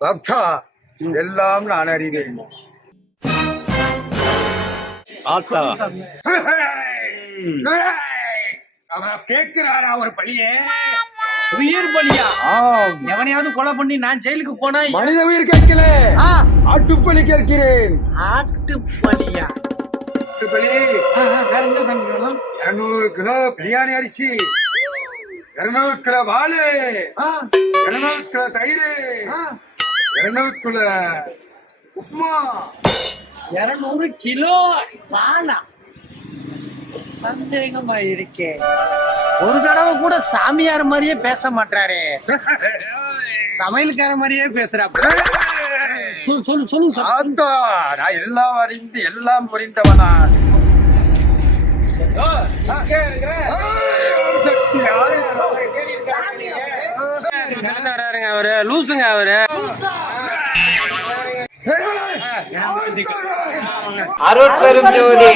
பக்தா, எல்லாம் நான் அறிவேன். ஆத்தா அவன் கேட்கிறாரா ஒரு பழியே? உயிர் பலியா? ஆம். எவனையாவது கொலை பண்ணி நான் ஜெயிலுக்கு போனா மனித உயிர் கேட்கல, ஆட்டுப்பலி கேட்கிறேன். ஆட்டு பலியா? ஆட்டுப்பலி. வேற என்ன சாமி வேணும்? 200 கிலோ பிரியாணி அரிசி, 200 கிலோ வாழை, 200 கிலோ தயிர், 200 கிலோ உப்மா. 200 கிலோ வாழா? சந்தேகமா இருக்கே. ஒரு தடவை கூட சாமியார் மாதிரியே பேச மாட்டாரே, சமையல்கார மாதிரியே பேசுறாப்ப. சொல்லு. ஆத்தா, நான் எல்லாம் அறிந்து எல்லாம் புரிந்தவனா. சக்தி அவரு லூசுங்க. அவரு அருட்பெரும் ஜோதி.